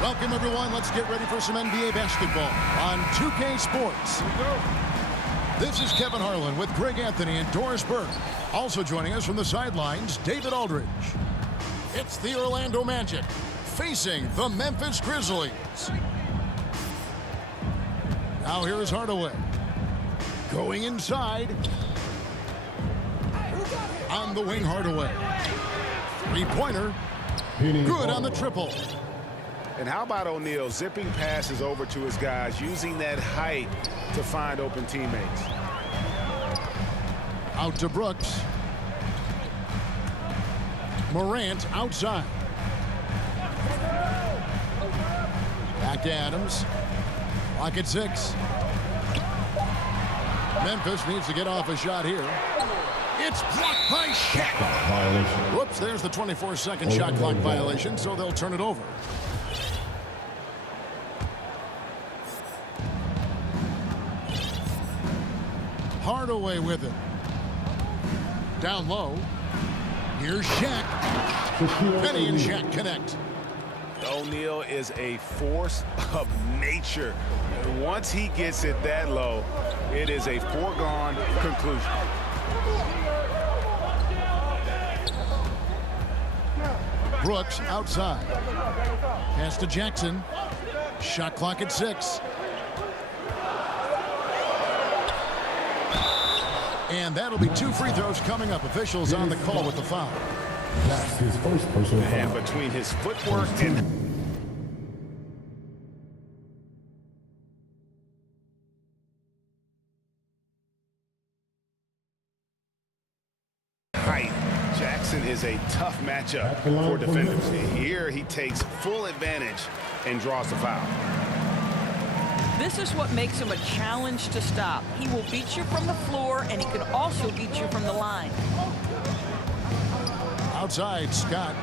Welcome, everyone. Let's get ready for some NBA basketball on 2K Sports. This is Kevin Harlan with Greg Anthony and Doris Burke. Also joining us from the sidelines, David Aldridge. It's the Orlando Magic facing the Memphis Grizzlies. Now here is Hardaway. Going inside. On the wing, Hardaway. Three-pointer. Good on the triple. And how about O'Neal zipping passes over to his guys, using that height to find open teammates. Out to Brooks. Morant outside. Back to Adams. Clock at 6. Memphis needs to get off a shot here. It's blocked by Shaq. Whoops, there's the 24-second shot clock violation, so they'll turn it over. Hardaway with it. Down low. Here's Shaq. Penny and Shaq connect. O'Neal is a force of nature. Once he gets it that low, it is a foregone conclusion. Brooks outside. Pass to Jackson. Shot clock at 6. And that'll be 2 free throws coming up. Officials on the call with the foul. That's his first personal foul. And between his footwork and height, Jackson is a tough matchup for defenders. Here he takes full advantage and draws the foul. This is what makes him a challenge to stop. He will beat you from the floor, and he can also beat you from the line. Outside, Scott.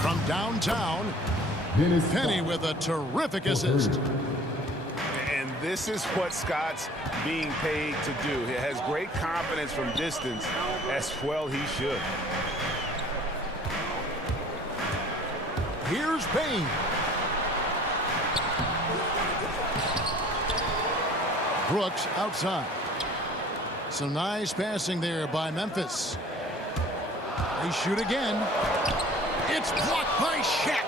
From downtown, Penny with a terrific assist. And this is what Scott's being paid to do. He has great confidence from distance, as well he should. Here's Payne. Brooks outside. Some nice passing there by Memphis. They shoot again. It's blocked by Shaq.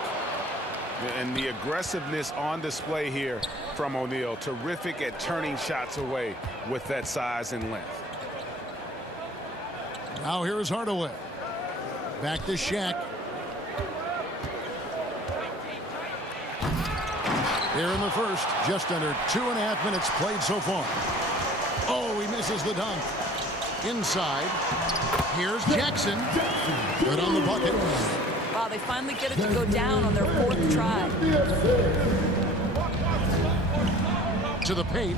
And the aggressiveness on display here from O'Neal. Terrific at turning shots away with that size and length. Now here's Hardaway. Back to Shaq. Here in the first, just under 2.5 minutes played so far. Oh, he misses the dunk. Inside. Here's Jackson. Good on the bucket. Wow, they finally get it to go down on their 4th try. To the paint.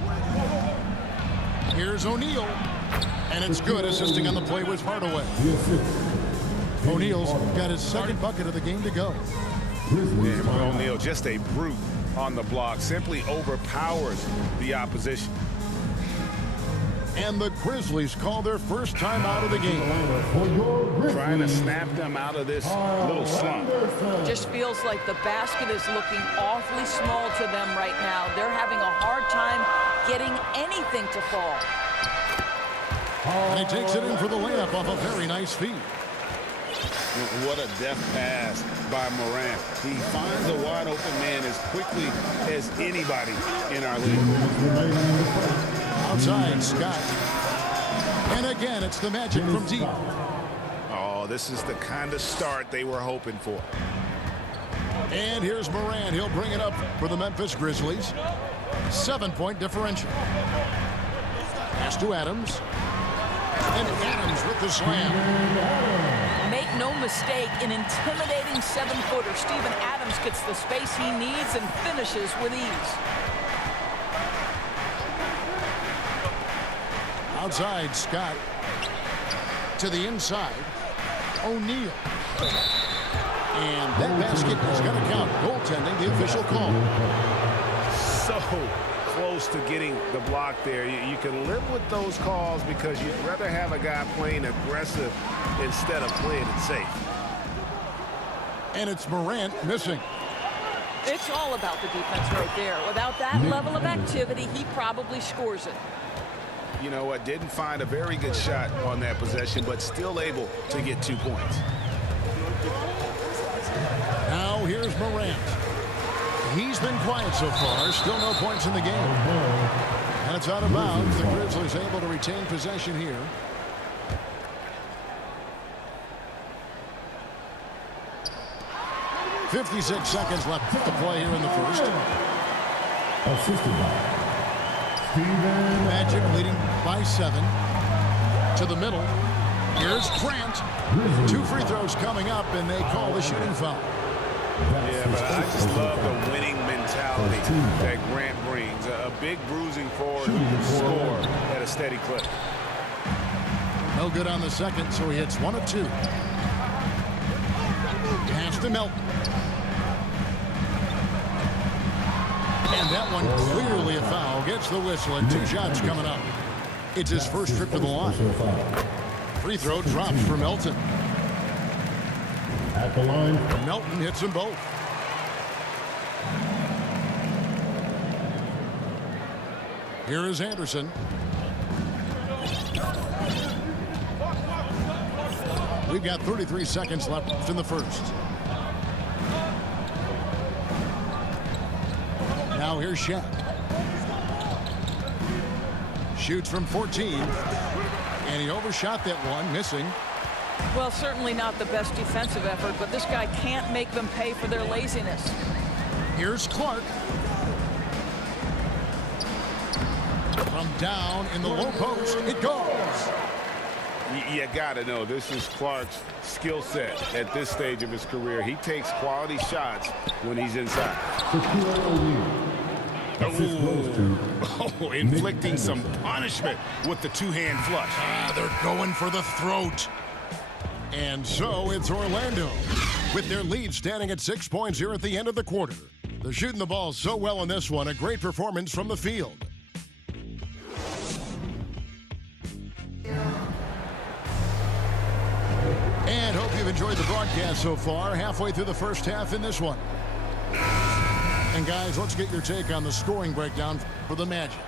Here's O'Neal. And it's good, assisting on the play with Hardaway. O'Neal's got his 2nd bucket of the game to go. Yeah, O'Neal, just a brute on the block, simply overpowers the opposition. And the Grizzlies call their first time out of the game. Trying to snap them out of this little slump. Just feels like the basket is looking awfully small to them right now. They're having a hard time getting anything to fall. And he takes it in for the layup off a very nice feed. What a deft pass by Morant. He finds a wide open man as quickly as anybody in our league. Outside, Scott. And again, it's the Magic from deep. Oh, this is the kind of start they were hoping for. And here's Morant. He'll bring it up for the Memphis Grizzlies. 7-point differential. Pass to Adams. And Adams with the slam. Make no mistake, an intimidating 7-footer. Steven Adams gets the space he needs and finishes with ease. Outside, Scott. To the inside. O'Neal. And that basket is going to count. Goaltending, the official call. So close to getting the block there. You can live with those calls because you'd rather have a guy playing aggressive instead of playing it safe. And it's Morant missing. It's all about the defense right there. Without that level of activity, he probably scores it. You know what? Didn't find a very good shot on that possession, but still able to get 2 points. Now here's Morant. He's been quiet so far. Still no points in the game. And it's out of bounds. The Grizzlies able to retain possession here. .56 seconds left to play here in the first. Assisted by Steven. Magic leading by 7. To the middle. Here's Grant. 2 free throws coming up, and they call the shooting foul. Yeah, but I just love the winning mentality that Grant brings. A big bruising forward who can score at a steady clip. No good on the second, so he hits 1 of 2. Pass to Melton. And that one clearly a foul. Gets the whistle, and 2 shots coming up. It's his first trip to the line. Free throw drops for Melton. At the line. Melton hits them both. Here is Anderson. We've got 33 seconds left in the first. Now here's Shaq. Shoots from 14. And he overshot that one, missing. Well, certainly not the best defensive effort, but this guy can't make them pay for their laziness. Here's Clark. From down in the low post, it goes. You got to know, this is Clark's skill set at this stage of his career. He takes quality shots when he's inside. Inflicting some punishment with the 2-hand flush. They're going for the throat. And so it's Orlando with their lead standing at 6 points here at the end of the quarter. They're shooting the ball so well in this one. A great performance from the field. And hope you've enjoyed the broadcast so far. Halfway through the first half in this one. And guys, let's get your take on the scoring breakdown for the Magic.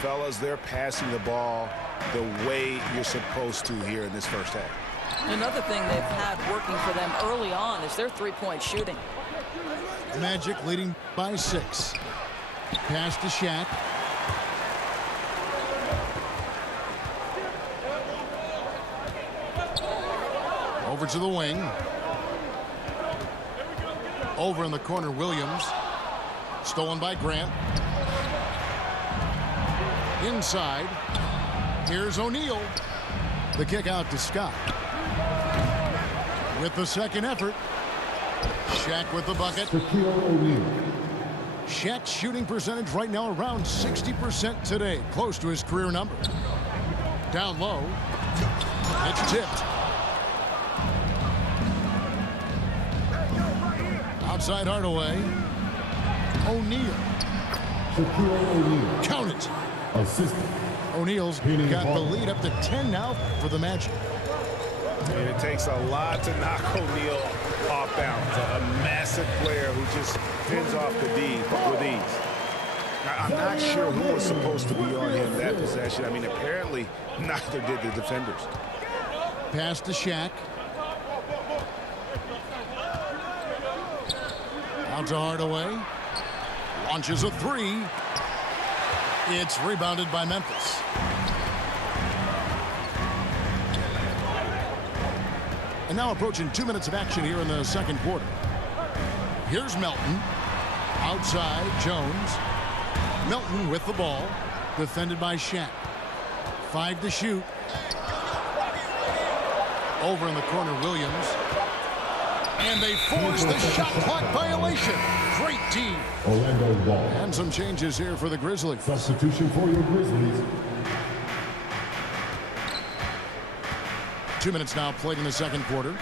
Fellas, they're passing the ball the way you're supposed to here in this first half. Another thing they've had working for them early on is their three-point shooting. Magic leading by 6. Pass to Shaq. Over to the wing. Over in the corner, Williams. Stolen by Grant. Inside. Here's O'Neal. The kick out to Scott. With the second effort. Shaq with the bucket. Shaq's shooting percentage right now around 60% today. Close to his career number. Down low. It's tipped. Outside Hardaway. O'Neal. Count it. Assistant. O'Neal's got the lead up to 10 now for the Magic. And it takes a lot to knock O'Neal off balance. A massive player who just pins off the D with ease. Now, I'm not sure who was supposed to be on him that possession. I mean, apparently neither did the defenders. Pass to Shaq. Out to Hardaway. Launches a 3. It's rebounded by Memphis. And now approaching 2 minutes of action here in the second quarter. Here's Melton. Outside, Jones. Melton with the ball. Defended by Shaq. 5 to shoot. Over in the corner, Williams. And they force the shot clock violation. Great team. Orlando ball. And some changes here for the Grizzlies. Substitution for your Grizzlies. 2 minutes now played in the second quarter.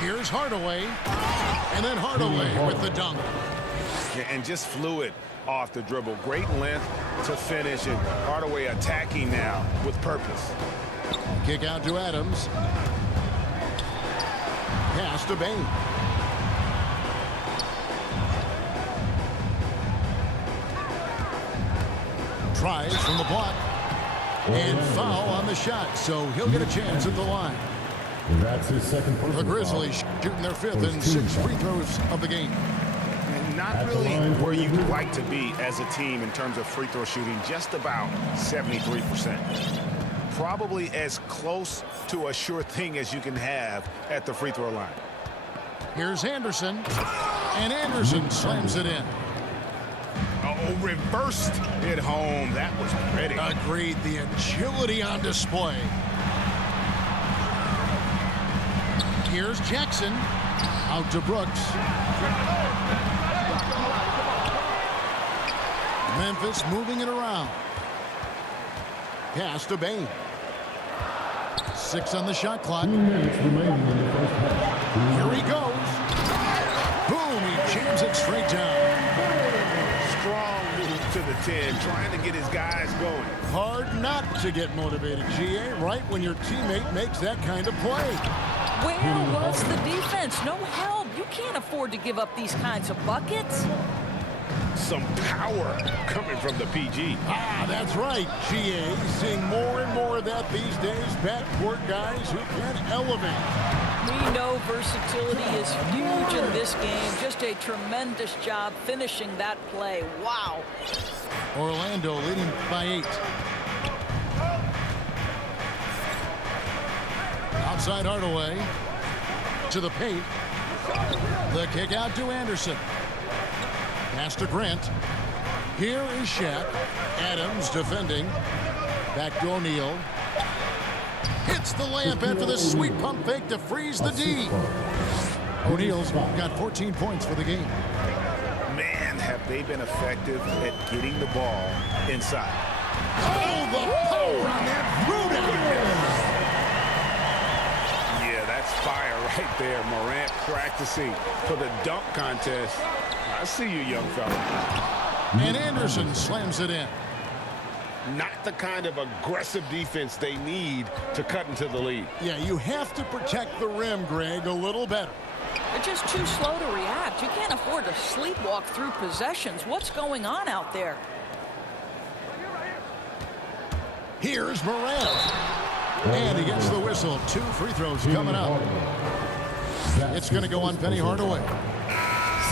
Here's Hardaway. And then Hardaway with the dunk. And just fluid off the dribble. Great length to finish, and Hardaway attacking now with purpose. Kick out to Adams. Pass to Bain. Tries from the block. And foul on the shot, so he'll get a chance at the line. That's his second personal The Grizzlies foul. shooting their fifth and 6 free throws of the game. And not really where you'd like to be as a team in terms of free throw shooting, just about 73%. Probably as close to a sure thing as you can have at the free throw line. Here's Anderson, and Anderson slams it in. Oh, reversed it home. That was pretty. Agreed, the agility on display. Here's Jackson, out to Brooks. Memphis moving it around. Pass to Bain. 6 on the shot clock. 2 minutes remaining in the first half. Here he goes. Boom, he jams it straight down. Strong move to the 10, trying to get his guys going. Hard not to get motivated, GA, right when your teammate makes that kind of play. Where was the defense? No help. You can't afford to give up these kinds of buckets. Some power coming from the PG. Ah, that's right, GA. Seeing more and more of that these days. Backcourt guys who can elevate. We know versatility is huge in this game. Just a tremendous job finishing that play. Wow. Orlando leading by 8. Outside Hardaway to the paint. The kick out to Anderson. Pass to Grant. Here is Shaq. Adams defending. Back to O'Neal. Hits the layup after the sweet pump fake to freeze the D. O'Neal's got 14 points for the game. Man, have they been effective at getting the ball inside. Oh, the power on that throwdown. Yeah, that's fire right there. Morant practicing for the dunk contest. I see you, young fella. And Anderson slams it in. Not the kind of aggressive defense they need to cut into the lead. Yeah, you have to protect the rim, Greg, a little better. They're just too slow to react. You can't afford to sleepwalk through possessions. What's going on out there? Here's Morant. And he gets the whistle. 2 free throws coming up. It's going to go on Penny Hardaway.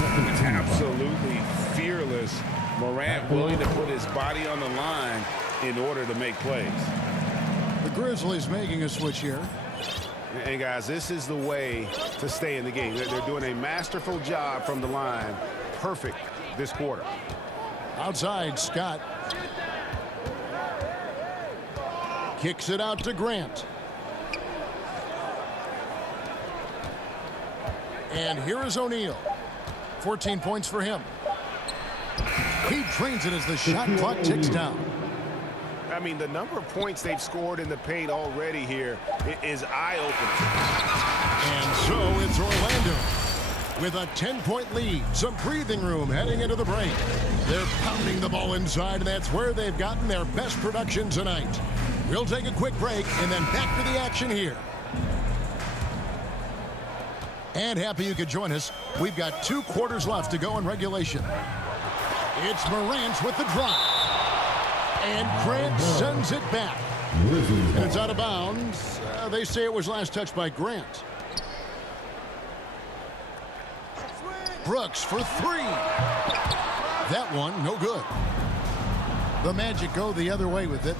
Absolutely fearless. Morant willing to put his body on the line in order to make plays. The Grizzlies making a switch here. And guys, this is the way to stay in the game. They're doing a masterful job from the line. Perfect this quarter. Outside, Scott. Kicks it out to Grant. And here is O'Neal. 14 points for him. He trains it as the shot clock ticks down. I mean, the number of points they've scored in the paint already here is eye-opening. And so it's Orlando with a 10-point lead. Some breathing room heading into the break. They're pounding the ball inside, and that's where they've gotten their best production tonight. We'll take a quick break and then back to the action here. And happy you could join us. We've got 2 quarters left to go in regulation. It's Morant with the drop. And Grant sends it back. And it's out of bounds. They say it was last touched by Grant. Brooks for 3. That one, no good. The Magic go the other way with it.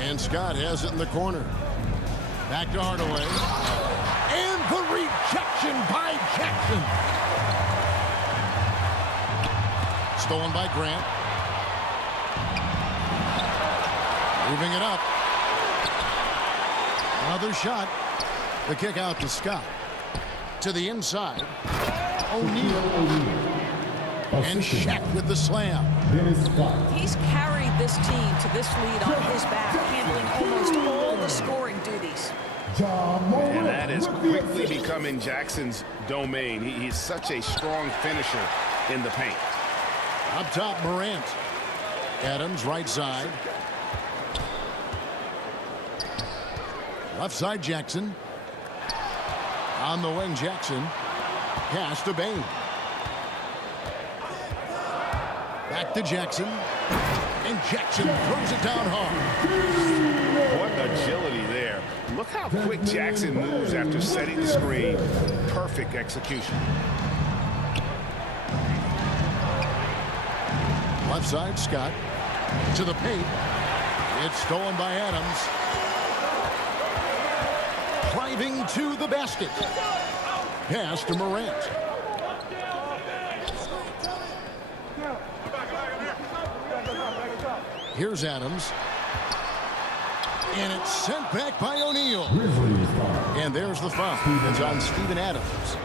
And Scott has it in the corner. Back to Hardaway. And the rejection by Jackson. Stolen by Grant. Moving it up. Another shot. The kick out to Scott. To the inside. O'Neal. And Shaq with the slam. He's carried this team to this lead on his back, handling almost all the scoring duties. And that is quickly becoming Jackson's domain. He's such a strong finisher in the paint. Up top, Morant. Adams, right side. Left side, Jackson. On the wing, Jackson. Pass to Bain. Back to Jackson. And Jackson throws it down hard. What agility there. Look how quick Jackson moves after setting the screen. Perfect execution. Left side, Scott. To the paint. It's stolen by Adams. Driving to the basket. Pass to Morant. Here's Adams. And it's sent back by O'Neal. Grizzlies foul. And there's the foul. It's on Steven Adams.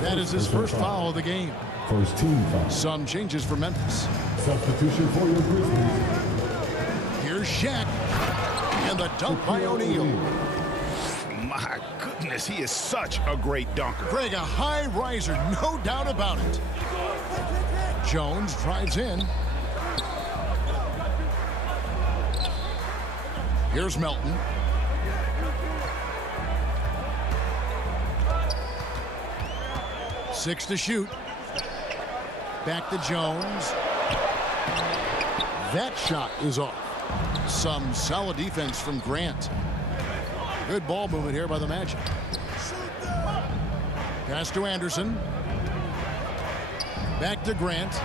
That is his first foul of the game. First team foul. Some changes for Memphis. Substitution for your Grizzlies. Here's Shaq. And the dunk by O'Neal. My goodness, he is such a great dunker. Greg, a high riser, no doubt about it. Jones drives in. Here's Melton. Six to shoot. Back to Jones. That shot is off. Some solid defense from Grant. Good ball movement here by the Magic. Pass to Anderson. Back to Grant.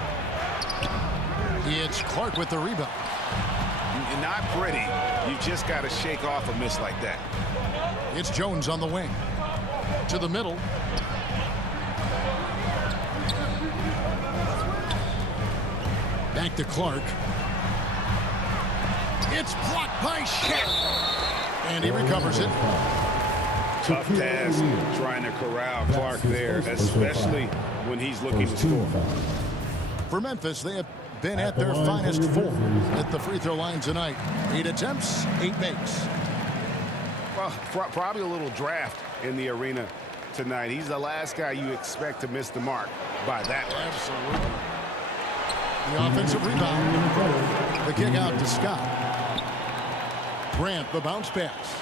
It's Clark with the rebound. Not pretty. You just got to shake off a miss like that. It's Jones on the wing. To the middle. Back to Clark. It's blocked by Shaq. And he recovers it. Tough task trying to corral Clark there, especially when he's looking to score. For Memphis, they have been at their finest 4 at the free throw line tonight. 8 attempts, 8 makes. Well, probably a little draft in the arena tonight. He's the last guy you expect to miss the mark by that much. Absolutely. The offensive rebound. The kick out to Scott. Grant, the bounce pass.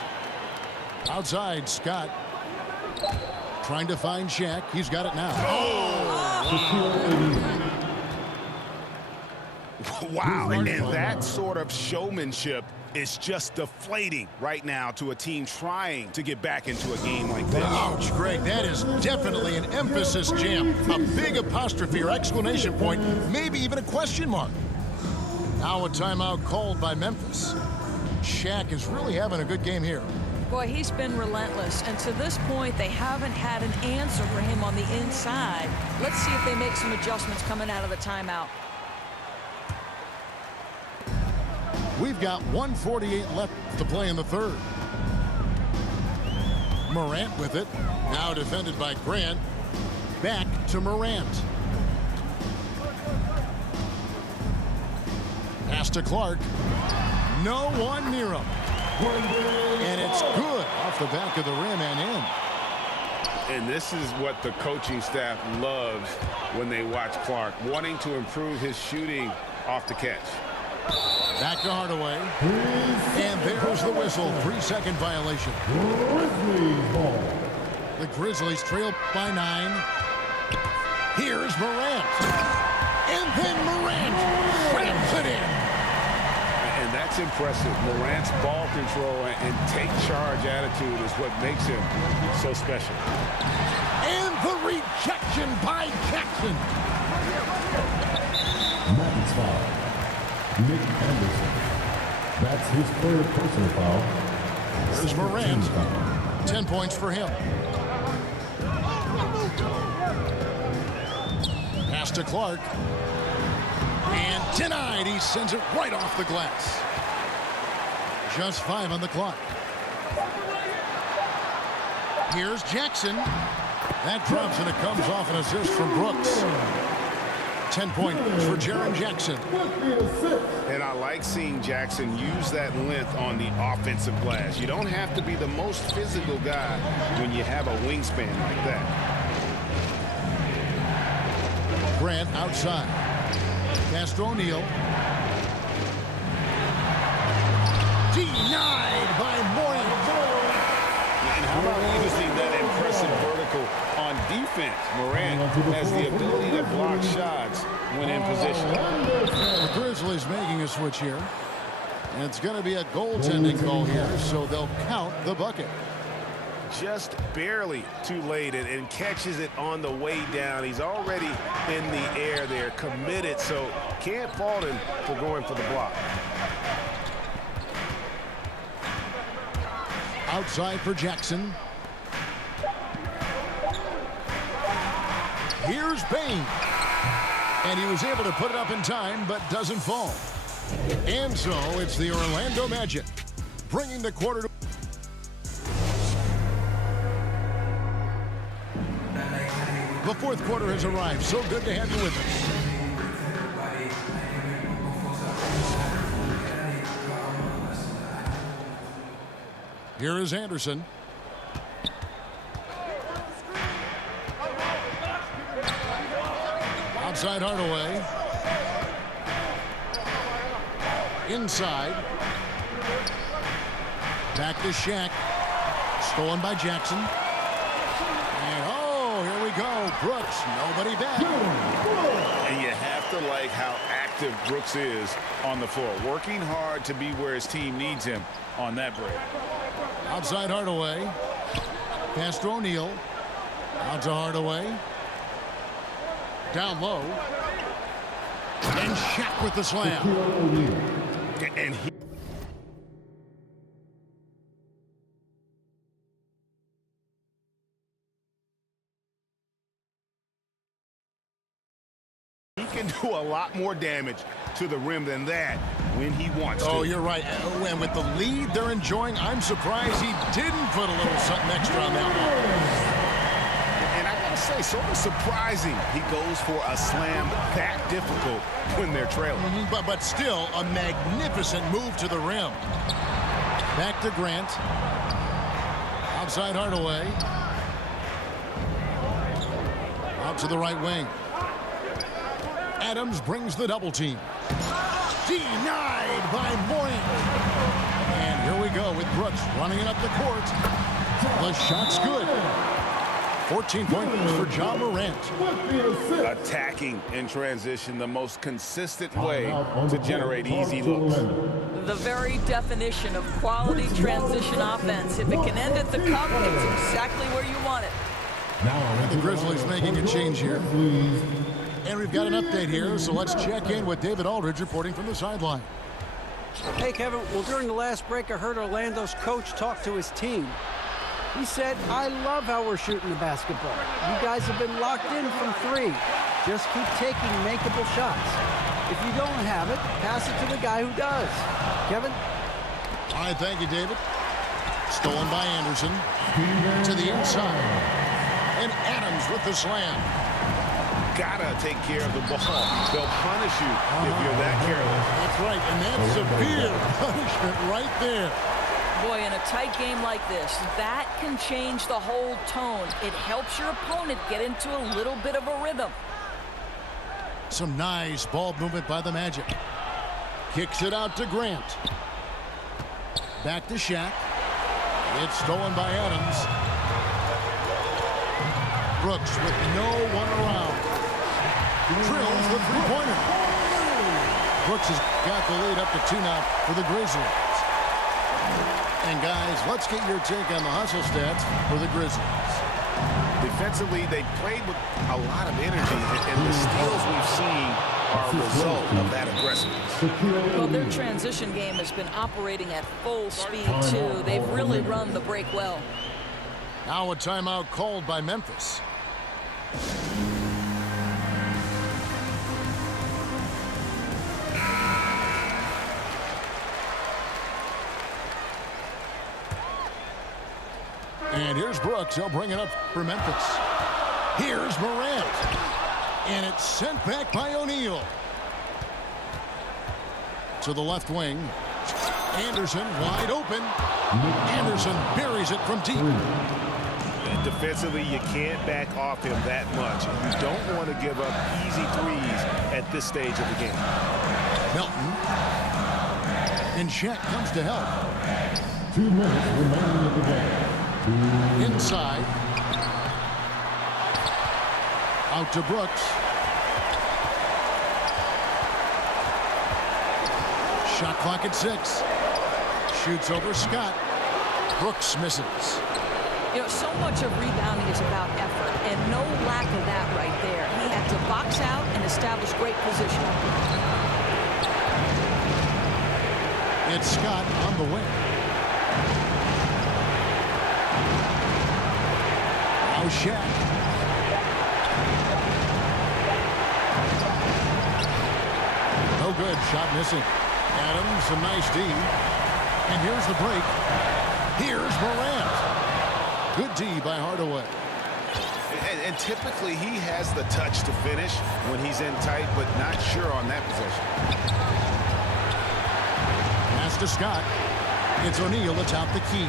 Outside, Scott. Trying to find Shaq. He's got it now. Wow, and that sort of showmanship is just deflating right now to a team trying to get back into a game like this. Ouch, Greg, that is definitely an emphasis jam. A big apostrophe or exclamation point, maybe even a question mark. Now a timeout called by Memphis. Shaq is really having a good game here. Boy, he's been relentless, and to this point, they haven't had an answer for him on the inside. Let's see if they make some adjustments coming out of the timeout. We've got 1:48 left to play in the third. Morant with it. Now defended by Grant. Back to Morant. Pass to Clark. No one near him. And it's good off the back of the rim and in. And this is what the coaching staff loves when they watch Clark, wanting to improve his shooting off the catch. Back to Hardaway. And there's the whistle. 3-second violation. The Grizzlies trail by 9. Here's Morant. And then Morant slams it in. And that's impressive. Morant's ball control and take charge attitude is what makes him so special. And the rejection by Jackson. Memphis foul. Nick Anderson. That's his third personal foul. There's Morant. 10 points for him. Pass to Clark. And denied. He sends it right off the glass. Just 5 on the clock. Here's Jackson. That drops and it comes off an assist from Brooks. 10 points for Jaren Jackson. And I like seeing Jackson use that length on the offensive glass. You don't have to be the most physical guy when you have a wingspan like that. Grant outside. Pass to O'Neal. Denied by Morant. And how about using that impressive vertical on defense? Morant has the ability to block shots when in position. The Grizzlies making a switch here. And it's going to be a goaltending call here, so they'll count the bucket. Just barely too late and catches it on the way down. He's already in the air there, committed, so can't fault him for going for the block. Outside for Jackson. Here's Bain. And he was able to put it up in time, but doesn't fall. And so it's the Orlando Magic bringing the quarter to... The fourth quarter has arrived. So good to have you with us. Here is Anderson. Outside Hardaway. Inside. Back to Shaq. Stolen by Jackson. And oh, here we go. Brooks, nobody back. And you have to like how active Brooks is on the floor. Working hard to be where his team needs him on that break. Outside Hardaway. Pass to O'Neal. Out to Hardaway. Down low. And Shaq with the slam. And he can do a lot more damage to the rim than that when he wants to. Oh, you're right. And with the lead they're enjoying, I'm surprised he didn't put a little something extra on that one. And I gotta say, sort of surprising he goes for a slam that difficult when they're trailing. But still, a magnificent move to the rim. Back to Grant. Outside Hardaway. Out to the right wing. Adams brings the double team. Denied by Morant. And here we go with Brooks running it up the court. The shot's good. 14 points for Ja Morant. Attacking in transition, the most consistent way to generate easy looks. The very definition of quality transition offense. If it can end at the cup, it's exactly where you want it. And the Grizzlies making a change here. And we've got an update here, so let's check in with David Aldridge reporting from the sideline. Hey, Kevin. Well, during the last break, I heard Orlando's coach talk to his team. He said, I love how we're shooting the basketball. You guys have been locked in from three. Just keep taking makeable shots. If you don't have it, pass it to the guy who does. Kevin? All right, thank you, David. Stolen by Anderson. To the inside. And Adams with the slam. Gotta take care of the ball. They'll punish you if you're that careless. That's right, and that's severe punishment right there. Boy, in a tight game like this, that can change the whole tone. It helps your opponent get into a little bit of a rhythm. Some nice ball movement by the Magic. Kicks it out to Grant. Back to Shaq. It's stolen by Adams. Brooks with no one around. Drills the three-pointer. Brooks has got the lead up to 2 now for the Grizzlies. And guys, let's get your take on the hustle stats for the Grizzlies. Defensively, they played with a lot of energy, and the steals we've seen are a result of that aggressiveness. Well, their transition game has been operating at full speed, too. They've really run the break well. Now a timeout called by Memphis. And here's Brooks. He'll bring it up for Memphis. Here's Morant. And it's sent back by O'Neal. To the left wing. Anderson wide open. Anderson buries it from deep. And defensively, you can't back off him that much. You don't want to give up easy threes at this stage of the game. Melton. And Shaq comes to help. 2 minutes remaining in the game. Inside. Out to Brooks. Shot clock at 6. Shoots over Scott. Brooks misses. You know, so much of rebounding is about effort, and no lack of that right there. He had to box out and establish great position. It's Scott on the wing. Now Shaq. No good. Shot missing. Adams, a nice D. And here's the break. Here's Morant. Good D by Hardaway. And typically he has the touch to finish when he's in tight, but not sure on that possession. Pass to Scott. It's O'Neal atop the key.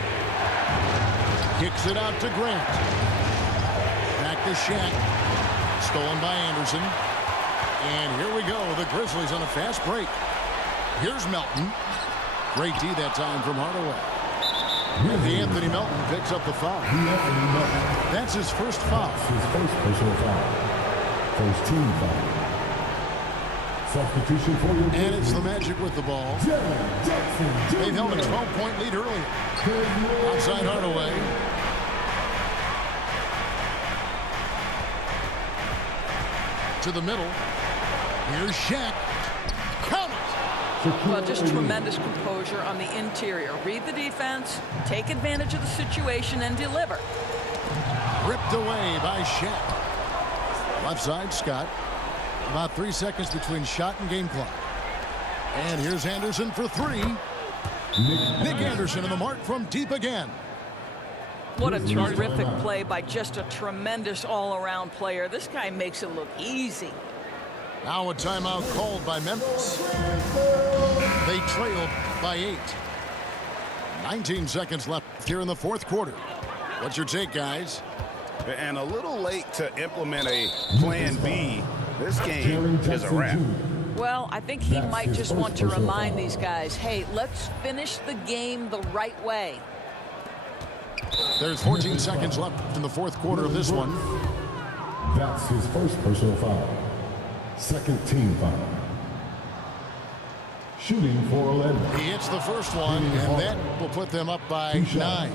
Kicks it out to Grant. Back to Shaq. Stolen by Anderson. And here we go. The Grizzlies on a fast break. Here's Melton. Great D that time from Hardaway. Anthony Melton picks up the foul. That's his first foul. His first personal foul. First team foul. Substitution for your And it's the Magic with the ball. They've held a 12-point lead earlier. Outside Hardaway. To the middle. Here's Shaq. Count it. Well, just tremendous composure on the interior. Read the defense, take advantage of the situation, and deliver. Ripped away by Shaq. Left side, Scott. About 3 seconds between shot and game clock. And here's Anderson for 3. Nick Anderson on the mark from deep again. What a terrific play by just a tremendous all-around player. This guy makes it look easy. Now a timeout called by Memphis. They trailed by 8. 19 seconds left here in the fourth quarter. What's your take, guys? And a little late to implement a plan B. This game is a wrap. Well, I think he might just want to remind these guys, hey, let's finish the game the right way. There's 14 seconds left in the fourth quarter of this one. That's his first personal foul. Second team foul. Shooting for 11. He hits the first one, and that will put them up by 9.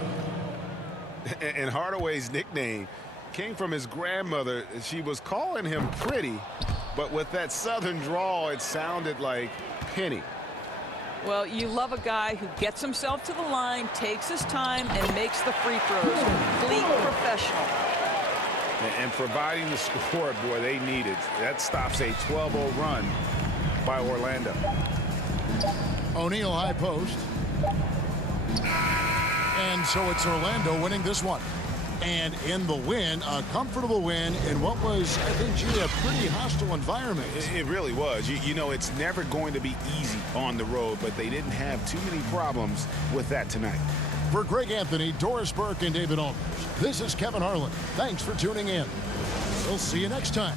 And Hardaway's nickname came from his grandmother. She was calling him Pretty, but with that southern drawl, it sounded like Penny. Well, you love a guy who gets himself to the line, takes his time, and makes the free throws. Complete professional. And providing the score, boy, they needed. That stops a 12-0 run by Orlando. O'Neal high post. And so it's Orlando winning this one. And in the win, a comfortable win in what was, I think, G, a pretty hostile environment. It really was. You know, it's never going to be easy on the road, but they didn't have too many problems with that tonight. For Greg Anthony, Doris Burke, and David Aldridge, this is Kevin Harlan. Thanks for tuning in. We'll see you next time.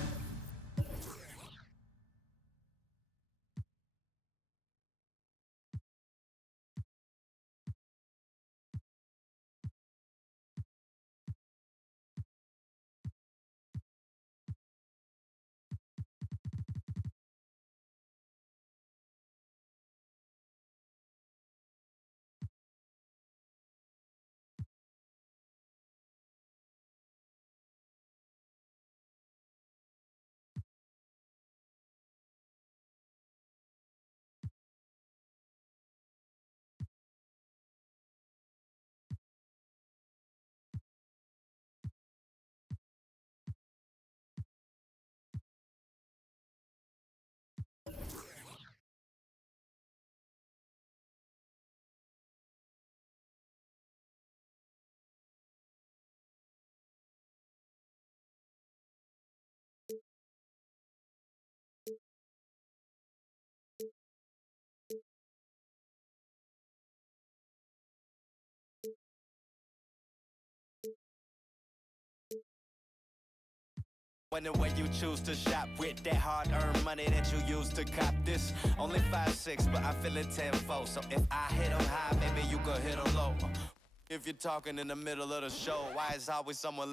When the way you choose to shop with that hard-earned money that you use to cop this. Only 5'6", but I feel it 10-4. So if I hit 'em high, maybe you could hit 'em low. If you're talking in the middle of the show, why is always someone leaving?